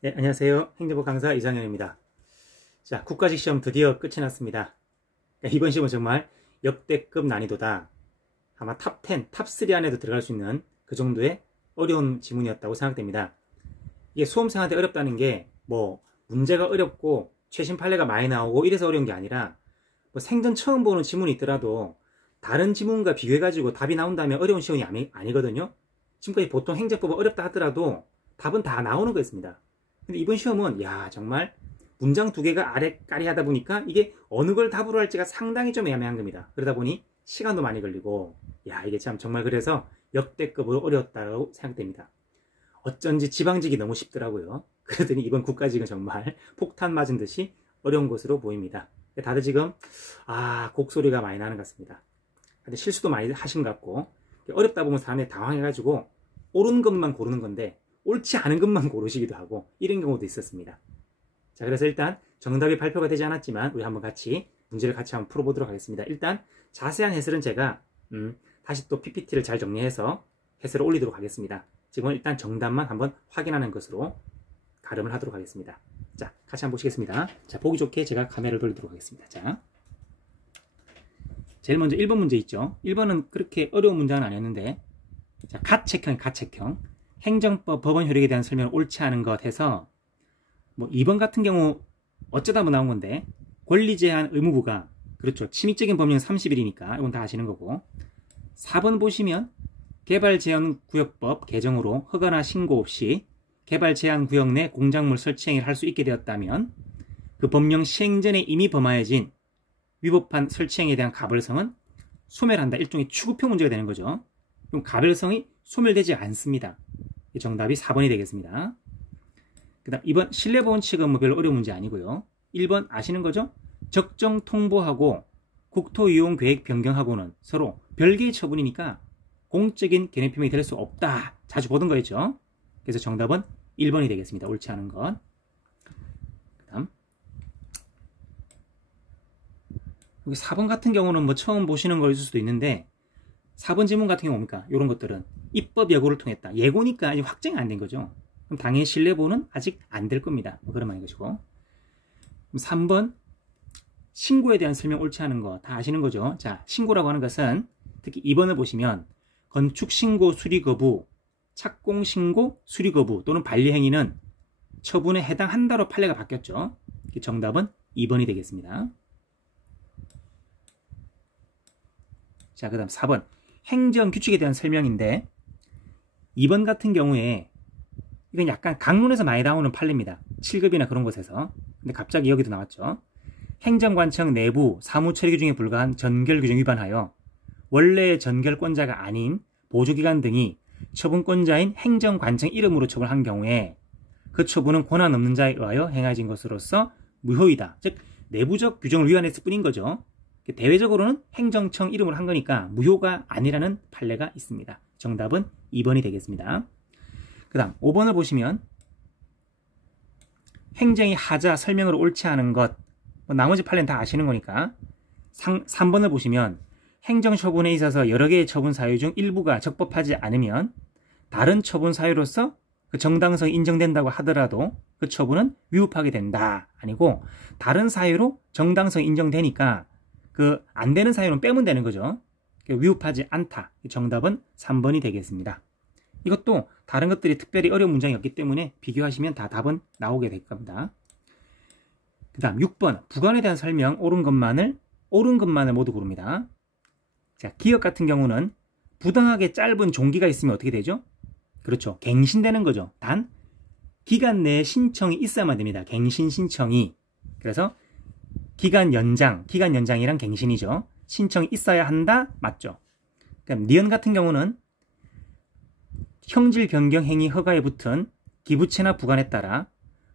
네, 안녕하세요. 행정법 강사 이상현입니다. 자, 국가직 시험 드디어 끝이 났습니다. 이번 시험은 정말 역대급 난이도다. 아마 탑 10, 탑 3 안에도 들어갈 수 있는 그 정도의 어려운 지문이었다고 생각됩니다. 이게 수험생한테 어렵다는 게 문제가 어렵고 최신 판례가 많이 나오고 이래서 어려운 게 아니라 생전 처음 보는 지문이 있더라도 다른 지문과 비교해가지고 답이 나온다면 어려운 시험이 아니거든요. 지금까지 보통 행정법은 어렵다 하더라도 답은 다 나오는 거였습니다. 근데 이번 시험은 정말 문장 두 개가 아래 까리하다 보니까 이게 어느 걸 답으로 할지가 상당히 좀 애매한 겁니다. 그러다 보니 시간도 많이 걸리고 이게 참 정말 그래서 역대급으로 어려웠다고 생각됩니다. 어쩐지 지방직이 너무 쉽더라고요. 그러더니 이번 국가직은 정말 폭탄 맞은 듯이 어려운 것으로 보입니다. 다들 지금 곡소리가 많이 나는 것 같습니다. 근데 실수도 많이 하신 것 같고 어렵다 보면 사람이 당황해가지고 옳은 것만 고르는 건데 옳지 않은 것만 고르시기도 하고 이런 경우도 있었습니다. 자, 그래서 일단 정답이 발표가 되지 않았지만 우리 한번 같이 문제를 같이 한번 풀어보도록 하겠습니다. 일단 자세한 해설은 제가 다시 또 PPT를 잘 정리해서 해설을 올리도록 하겠습니다. 지금은 일단 정답만 한번 확인하는 것으로 가름을 하도록 하겠습니다. 자, 같이 한번 보시겠습니다. 자, 보기 좋게 제가 카메라를 돌리도록 하겠습니다. 자, 제일 먼저 1번 문제 있죠. 1번은 그렇게 어려운 문제는 아니었는데, 자, 가책형. 행정법 법원 효력에 대한 설명을 옳지 않은 것 해서 2번 같은 경우 어쩌다 나온 건데, 권리 제한 의무부가 그렇죠. 침입적인 법령 30일이니까 이건 다 아시는 거고, 4번 보시면 개발제한구역법 개정으로 허가나 신고 없이 개발제한구역 내 공작물 설치 행위를 할 수 있게 되었다면 그 법령 시행 전에 이미 범하여진 위법한 설치 행위에 대한 가벌성은 소멸한다. 일종의 추구표 문제가 되는 거죠. 그럼 가벌성이 소멸되지 않습니다. 정답이 4번이 되겠습니다. 그 다음 2번 신뢰보원칙은 별로 어려운 문제 아니고요. 1번 아시는 거죠? 적정 통보하고 국토이용 계획 변경하고는 서로 별개의 처분이니까 공적인 개념 표명이 될 수 없다. 자주 보던 거였죠. 그래서 정답은 1번이 되겠습니다. 옳지 않은 건. 그 다음 여기 4번 같은 경우는 처음 보시는 걸 있을 수도 있는데 4번 질문 같은 경우 뭡니까? 이런 것들은 입법 예고를 통했다. 예고니까 아직 확정이 안 된 거죠. 그럼 당연히 신뢰보호는 아직 안 될 겁니다. 그런 말인 것이고. 그럼 3번 신고에 대한 설명 옳지 않은 거 다 아시는 거죠. 자, 신고라고 하는 것은 특히 2번을 보시면 건축신고 수리거부, 착공신고 수리거부 또는 반려행위는 처분에 해당한다로 판례가 바뀌었죠. 정답은 2번이 되겠습니다. 자, 그 다음 4번 행정규칙에 대한 설명인데 2번 같은 경우에 이건 약간 강론에서 많이 나오는 판례입니다. 7급이나 그런 곳에서. 근데 갑자기 여기도 나왔죠. 행정관청 내부 사무처리 규정에 불과한 전결규정 위반하여 원래의 전결권자가 아닌 보조기관 등이 처분권자인 행정관청 이름으로 처분한 경우에 그 처분은 권한 없는 자에 의하여 행해진 것으로서 무효이다. 즉 내부적 규정을 위반했을 뿐인 거죠. 대외적으로는 행정청 이름으로 한 거니까 무효가 아니라는 판례가 있습니다. 정답은 2번이 되겠습니다. 그 다음 5번을 보시면 행정이 하자 설명으로 옳지 않은 것 나머지 판례는 다 아시는 거니까 3번을 보시면 행정처분에 있어서 여러 개의 처분 사유 중 일부가 적법하지 않으면 다른 처분 사유로서 그 정당성이 인정된다고 하더라도 그 처분은 위법하게 된다. 아니고 다른 사유로 정당성이 인정되니까 그 안 되는 사유는 빼면 되는 거죠. 위법하지 않다. 정답은 3번이 되겠습니다. 이것도 다른 것들이 특별히 어려운 문장이 없기 때문에 비교하시면 다 답은 나오게 될 겁니다. 그 다음 6번 부관에 대한 설명 옳은 것만을 모두 고릅니다. 자, 기업 같은 경우는 부당하게 짧은 종기가 있으면 어떻게 되죠? 그렇죠. 갱신되는 거죠. 단 기간 내에 신청이 있어야만 됩니다. 갱신 신청이. 그래서 기간 연장이란 갱신이죠. 신청이 있어야 한다. 맞죠? 그럼 니은 같은 경우는 형질 변경 행위 허가에 붙은 기부채납 부관에 따라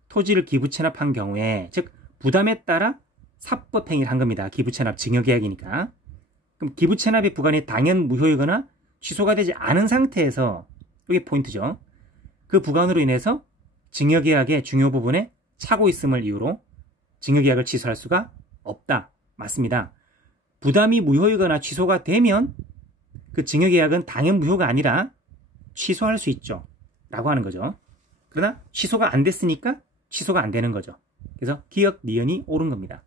토지를 기부채납한 경우에 즉 부담에 따라 사법 행위를 한 겁니다. 기부채납 증여계약이니까. 그럼 기부채납의 부관이 당연 무효이거나 취소가 되지 않은 상태에서 이게 포인트죠. 그 부관으로 인해서 증여계약의 중요 부분에 차고 있음을 이유로 증여계약을 취소할 수가 없다. 맞습니다. 부담이 무효이거나 취소가 되면 그 증여계약은 당연 무효가 아니라 취소할 수 있죠. 라고 하는 거죠. 그러나 취소가 안 됐으니까 취소가 안 되는 거죠. 그래서 기역, 니은이 옳은 겁니다.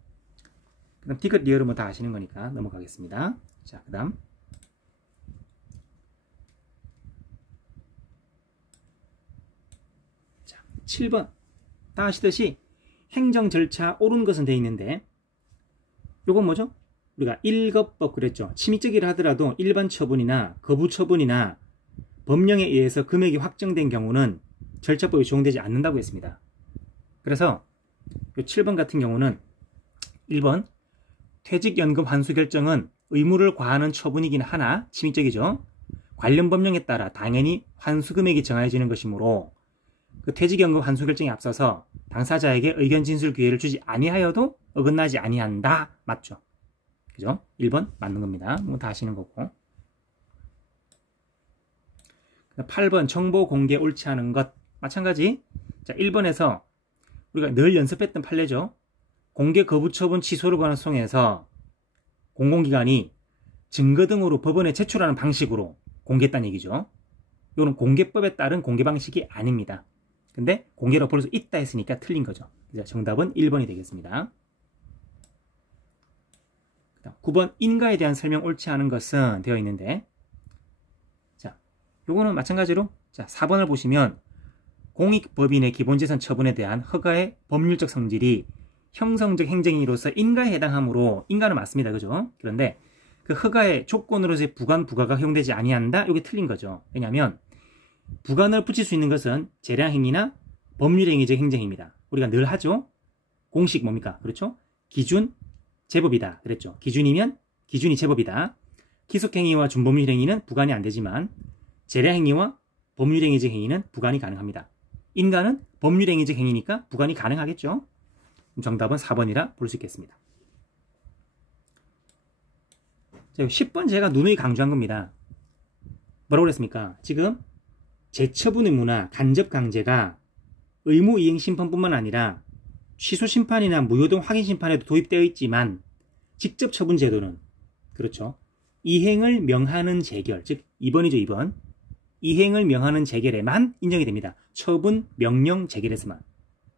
그럼 디귿, 리을은 뭐 다 아시는 거니까 넘어가겠습니다. 자, 그 다음. 자, 7번. 다 아시듯이 행정 절차 옳은 것은 되어 있는데, 요건 뭐죠? 우리가 1급법 그랬죠. 침입적이라 하더라도 일반 처분이나 거부 처분이나 법령에 의해서 금액이 확정된 경우는 절차법이 적용되지 않는다고 했습니다. 그래서 요 7번 같은 경우는 1번 퇴직연금 환수 결정은 의무를 과하는 처분이긴 하나 침입적이죠. 관련 법령에 따라 당연히 환수 금액이 정해지는 것이므로 그 퇴직연금 환수 결정에 앞서서 당사자에게 의견 진술 기회를 주지 아니하여도 어긋나지 아니한다. 맞죠? 그죠? 1번 맞는 겁니다. 뭐 다 아시는 거고. 8번 정보 공개 옳지 않은 것. 마찬가지. 자, 1번에서 우리가 늘 연습했던 판례죠. 공개 거부 처분 취소를 관한 소송에서 공공기관이 증거 등으로 법원에 제출하는 방식으로 공개했다는 얘기죠. 이거는 공개법에 따른 공개 방식이 아닙니다. 근데 공개로 볼 수 있다 했으니까 틀린 거죠. 그래서 정답은 1번이 되겠습니다. 9번 인가에 대한 설명 옳지 않은 것은 되어 있는데, 자, 요거는 마찬가지로 자, 4번을 보시면 공익법인의 기본재산 처분에 대한 허가의 법률적 성질이 형성적 행정행위로서 인가에 해당하므로 인가는 맞습니다. 그죠? 그런데 그 허가의 조건으로서의 부관, 부가가 허용되지 아니한다? 이게 틀린 거죠. 왜냐하면 부관을 붙일 수 있는 것은 재량행위나 법률행위적 행정행위입니다. 우리가 늘 하죠. 공식 뭡니까? 그렇죠? 기준, 제법이다. 그랬죠. 기준이면 기준이 제법이다. 기속행위와 준법률행위는 부관이 안 되지만 재량행위와 법률행위적 행위는 부관이 가능합니다. 인가는 법률행위적 행위니까 부관이 가능하겠죠. 정답은 4번이라 볼 수 있겠습니다. 자, 10번 제가 누누이 강조한 겁니다. 뭐라고 그랬습니까? 지금 재처분 의무나 간접 강제가 의무 이행 심판뿐만 아니라 취소 심판이나 무효동 확인 심판에도 도입되어 있지만 직접 처분 제도는 그렇죠. 이행을 명하는 재결, 즉 2번이죠. 2번. 이행을 명하는 재결에만 인정이 됩니다. 처분 명령 재결에서만.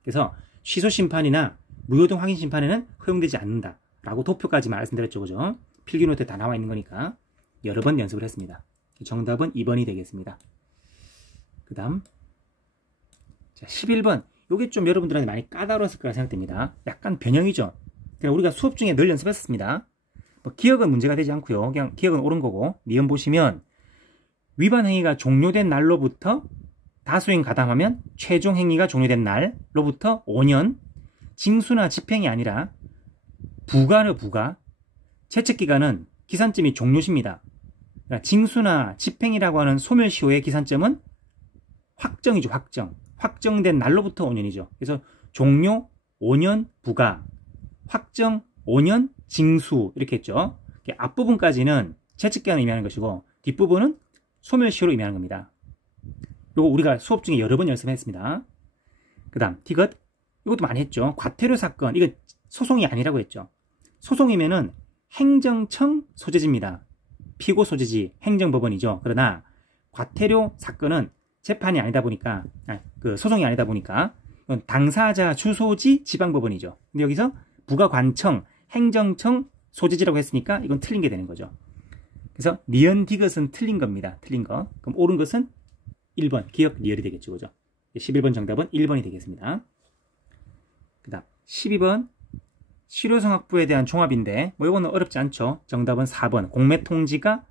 그래서 취소 심판이나 무효동 확인 심판에는 허용되지 않는다 라고 도표까지 말씀드렸죠. 그죠? 필기노트에 다 나와 있는 거니까 여러 번 연습을 했습니다. 정답은 2번이 되겠습니다. 그 다음 11번. 요게 좀 여러분들한테 많이 까다로웠을 거라 생각됩니다. 약간 변형이죠. 그냥 우리가 수업 중에 늘 연습했었습니다. 뭐 기억은 문제가 되지 않고요. 그냥 기억은 옳은 거고, 니은 보시면 위반 행위가 종료된 날로부터 다수행 가담하면 최종 행위가 종료된 날로부터 5년, 징수나 집행이 아니라 부가는 부가, 채책기간은 기산점이 종료시입니다. 그러니까 징수나 집행이라고 하는 소멸시효의 기산점은 확정이죠. 확정된 날로부터 5년이죠. 그래서 종료 5년 부가, 확정 5년 징수 이렇게 했죠. 앞부분까지는 채책기간을 의미하는 것이고 뒷부분은 소멸시효로 의미하는 겁니다. 요거 우리가 수업 중에 여러 번 연습했습니다. 그 다음 디귿. 이것도 많이 했죠. 과태료 사건. 이거 소송이 아니라고 했죠. 소송이면은 행정청 소재지입니다. 피고 소재지 행정법원이죠. 그러나 과태료 사건은 재판이 아니다 보니까 소송이 아니다 보니까 이건 당사자 주소지 지방법원이죠. 근데 여기서 부가관청 행정청 소재지라고 했으니까 이건 틀린 게 되는 거죠. 그래서 니은 디귿은 틀린 겁니다. 틀린 거. 그럼 옳은 것은 1번 기역 리을이 되겠죠. 그죠? 11번 정답은 1번이 되겠습니다. 그 다음 12번 실효성학부에 대한 종합인데 뭐 이거는 어렵지 않죠. 정답은 4번 공매통지가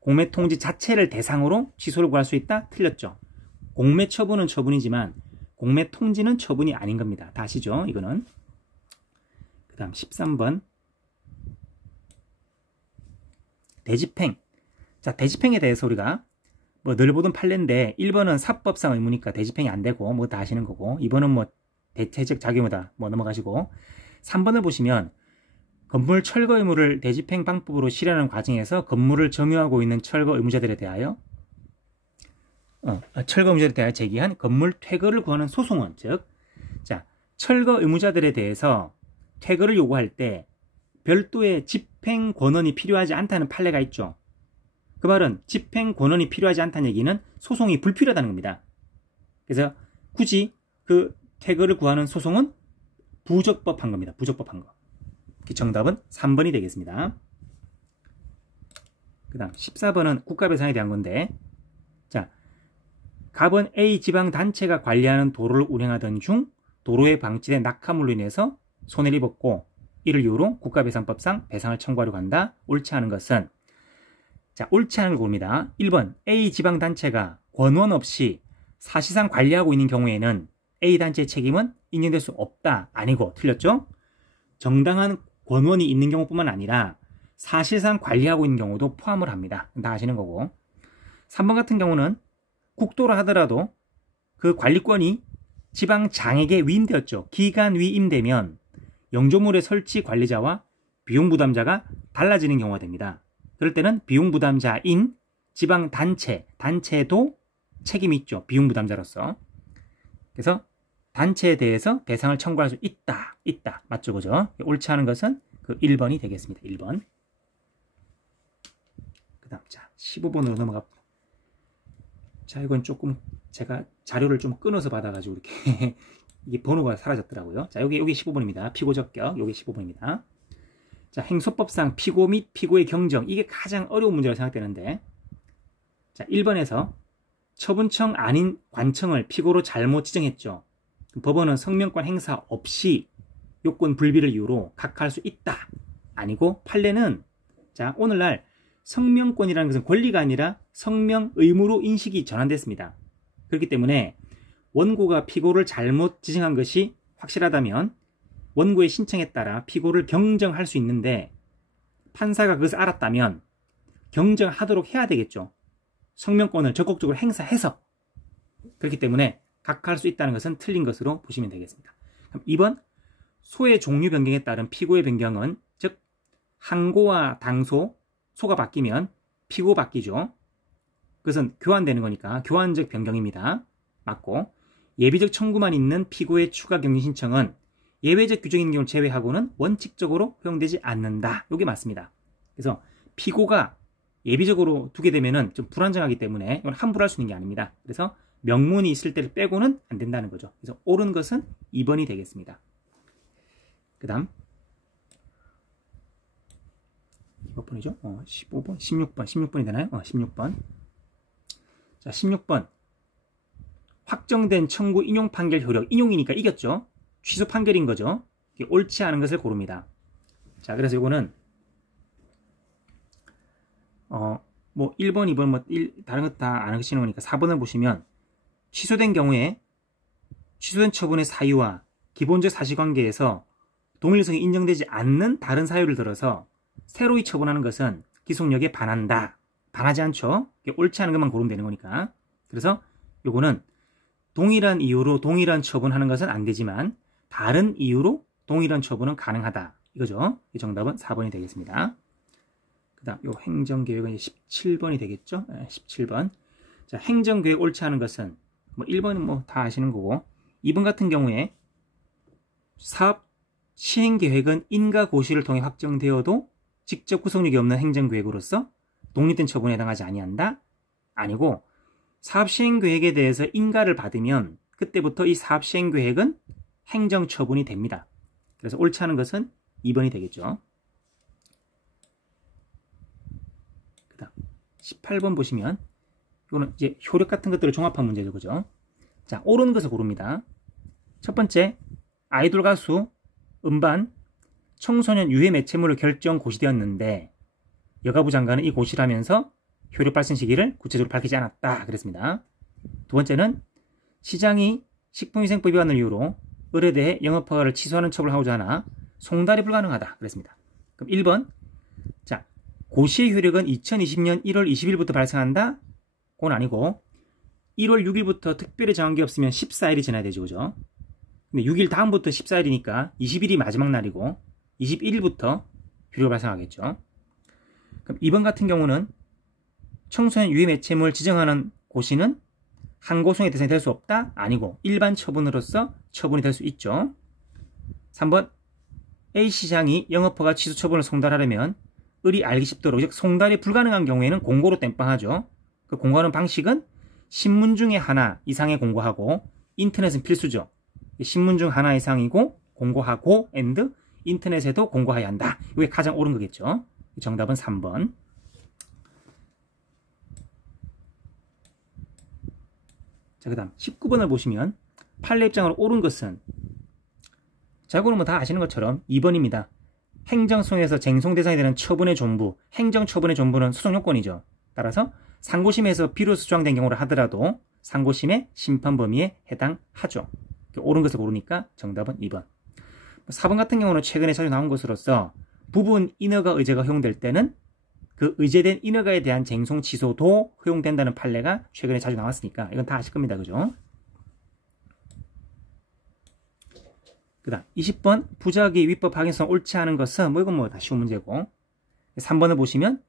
공매통지 자체를 대상으로 취소를 구할 수 있다. 틀렸죠. 공매처분은 처분이지만 공매통지는 처분이 아닌 겁니다. 다 아시죠? 이거는. 그 다음 13번 대집행. 자, 대집행에 대해서 우리가 뭐 늘 보던 판례인데 1번은 사법상 의무니까 대집행이 안 되고 뭐 다 아시는 거고 2번은 뭐 대체적 자기의무다 뭐 넘어가시고 3번을 보시면 건물 철거 의무를 대집행 방법으로 실현하는 과정에서 건물을 점유하고 있는 철거 의무자들에 대하여 철거 의무자들에 대하여 제기한 건물 퇴거를 구하는 소송은 즉 자, 철거 의무자들에 대해서 퇴거를 요구할 때 별도의 집행 권한이 필요하지 않다는 판례가 있죠. 그 말은 집행 권한이 필요하지 않다는 얘기는 소송이 불필요하다는 겁니다. 그래서 굳이 그 퇴거를 구하는 소송은 부적법한 겁니다. 부적법한 거. 정답은 3번이 되겠습니다. 그 다음 14번은 국가배상에 대한 건데, 자, 갑은 A 지방단체가 관리하는 도로를 운행하던 중 도로에 방치된 낙하물로 인해서 손해를 입었고 이를 이유로 국가배상법상 배상을 청구하려고 한다. 옳지 않은 것은, 자, 옳지 않은 걸 고릅니다. 1번 A 지방단체가 권원 없이 사실상 관리하고 있는 경우에는 A단체의 책임은 인정될 수 없다. 아니고 틀렸죠? 정당한 권원이 있는 경우뿐만 아니라 사실상 관리하고 있는 경우도 포함을 합니다. 다 아시는 거고. 3번 같은 경우는 국도라 하더라도 그 관리권이 지방장에게 위임되었죠. 기간 위임되면 영조물의 설치 관리자와 비용 부담자가 달라지는 경우가 됩니다. 그럴 때는 비용 부담자인 지방단체, 단체도 책임이 있죠. 비용 부담자로서. 그래서 단체에 대해서 배상을 청구할 수 있다. 맞죠? 그죠? 옳지 않은 것은 그 1번이 되겠습니다. 1번. 그 다음, 자, 15번으로 넘어가. 자, 이건 조금 제가 자료를 좀 끊어서 받아가지고 이렇게 이게 번호가 사라졌더라고요. 자, 여기 15번입니다. 피고 적격. 여기 15번입니다. 자, 행소법상 피고 및 피고의 경정. 이게 가장 어려운 문제라고 생각되는데, 자, 1번에서 처분청 아닌 관청을 피고로 잘못 지정했죠. 법원은 성명권 행사 없이 요건 불비를 이유로 각하할 수 있다. 아니고 판례는, 자, 오늘날 성명권이라는 것은 권리가 아니라 성명 의무로 인식이 전환됐습니다. 그렇기 때문에 원고가 피고를 잘못 지정한 것이 확실하다면 원고의 신청에 따라 피고를 경정할 수 있는데, 판사가 그것을 알았다면 경정하도록 해야 되겠죠. 성명권을 적극적으로 행사해서. 그렇기 때문에 각하할 수 있다는 것은 틀린 것으로 보시면 되겠습니다. 그럼 2번, 소의 종류 변경에 따른 피고의 변경은, 즉 항고와 당소, 소가 바뀌면 피고 바뀌죠. 그것은 교환되는 거니까 교환적 변경입니다. 맞고, 예비적 청구만 있는 피고의 추가 경진 신청은 예외적 규정인 경우를 제외하고는 원칙적으로 허용되지 않는다. 이게 맞습니다. 그래서 피고가 예비적으로 두게 되면은 좀 불안정하기 때문에 이건 함부로 할 수 있는 게 아닙니다. 그래서 명문이 있을 때를 빼고는 안 된다는 거죠. 그래서 옳은 것은 2번이 되겠습니다. 그 다음 몇 번이죠? 15번, 16번이 되나요? 16번. 자, 16번. 확정된 청구 인용 판결 효력. 인용이니까 이겼죠? 취소 판결인 거죠? 옳지 않은 것을 고릅니다. 자, 그래서 이거는 뭐 1번, 2번 뭐 다른 것 다 안 하시는 거니까 4번을 보시면, 취소된 경우에 취소된 처분의 사유와 기본적 사실관계에서 동일성이 인정되지 않는 다른 사유를 들어서 새로이 처분하는 것은 기속력에 반한다. 반하지 않죠? 옳지 않은 것만 고르면 되는 거니까. 그래서 요거는 동일한 이유로 동일한 처분하는 것은 안 되지만 다른 이유로 동일한 처분은 가능하다. 이거죠. 이 정답은 4번이 되겠습니다. 그 다음 요 행정계획은 17번이 되겠죠. 17번. 자, 행정계획 옳지 않은 것은 뭐 1번은 뭐 다 아시는 거고, 2번 같은 경우에 사업 시행계획은 인가 고시를 통해 확정되어도 직접 구속력이 없는 행정계획으로서 독립된 처분에 해당하지 아니한다. 아니고, 사업 시행계획에 대해서 인가를 받으면 그때부터 이 사업 시행계획은 행정처분이 됩니다. 그래서 옳지 않은 것은 2번이 되겠죠. 그 다음 18번 보시면 이거는 이제 효력 같은 것들을 종합한 문제죠. 그죠? 자, 옳은 것을 고릅니다. 첫 번째, 아이돌 가수 음반 청소년 유해 매체물로 결정 고시되었는데 여가부 장관은 이 고시를 하면서 효력 발생 시기를 구체적으로 밝히지 않았다. 그랬습니다. 두 번째는 시장이 식품위생법 위반을 이유로 의뢰대에 영업허가를 취소하는 처분을 하고자 하나 송달이 불가능하다. 그랬습니다. 그럼 1번, 자, 고시의 효력은 2020년 1월 20일부터 발생한다? 그건 아니고 1월 6일부터 특별히 정한 게 없으면 14일이 지나야 되죠. 그죠? 근데 6일 다음부터 14일이니까 20일이 마지막 날이고 21일부터 효력이 발생하겠죠. 그럼 2번 같은 경우는 청소년 유해 매체물 지정하는 고시는 항고송의 대상이 될 수 없다? 아니고 일반 처분으로서 처분이 될 수 있죠. 3번, A시장이 영업허가 취소 처분을 송달하려면 을이 알기 쉽도록, 즉 송달이 불가능한 경우에는 공고로 땜빵하죠. 그 공고하는 방식은 신문 중에 하나 이상의 공고하고 인터넷은 필수죠. 신문 중 하나 이상이고 공고하고 and 인터넷에도 공고해야 한다. 이게 가장 옳은 거겠죠. 정답은 3번. 자, 그 다음 19번을 보시면 판례 입장으로 옳은 것은, 자, 이거는 뭐 다 아시는 것처럼 2번입니다. 행정소에서 쟁송 대상이 되는 처분의 존부, 행정처분의 존부는 소송요건이죠. 따라서 상고심에서 비로소 주장된 경우를 하더라도 상고심의 심판 범위에 해당하죠. 옳은 것을 고르니까 정답은 2번. 4번 같은 경우는 최근에 자주 나온 것으로서 부분 인허가 의제가 허용될 때는 그 의제된 인허가에 대한 쟁송 취소도 허용된다는 판례가 최근에 자주 나왔으니까 이건 다 아실 겁니다. 그죠? 그 다음 20번 부작위 위법 확인성 옳지 않은 것은 뭐 이건 뭐 다 쉬운 문제고, 3번을 보시면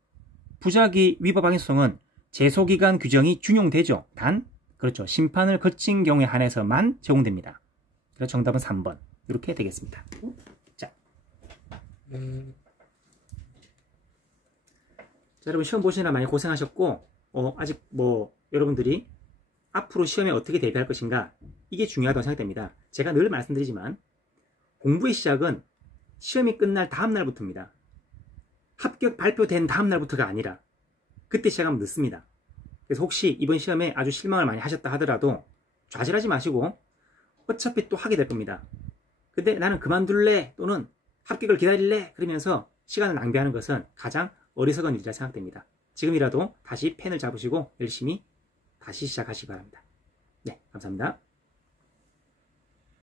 부작위 위법 확인성은 제소기간 규정이 준용되죠. 단 그렇죠, 심판을 거친 경우에 한해서만 적용됩니다. 그래서 정답은 3번 이렇게 되겠습니다. 자, 여러분 시험 보시느라 많이 고생하셨고, 아직 뭐 여러분들이 앞으로 시험에 어떻게 대비할 것인가, 이게 중요하다고 생각됩니다. 제가 늘 말씀드리지만 공부의 시작은 시험이 끝날 다음 날부터입니다. 합격 발표된 다음 날부터가 아니라 그때 시작하면 늦습니다. 그래서 혹시 이번 시험에 아주 실망을 많이 하셨다 하더라도 좌절하지 마시고 어차피 또 하게 될 겁니다. 근데 나는 그만둘래 또는 합격을 기다릴래 그러면서 시간을 낭비하는 것은 가장 어리석은 일이라 생각됩니다. 지금이라도 다시 펜을 잡으시고 열심히 다시 시작하시기 바랍니다. 네, 감사합니다.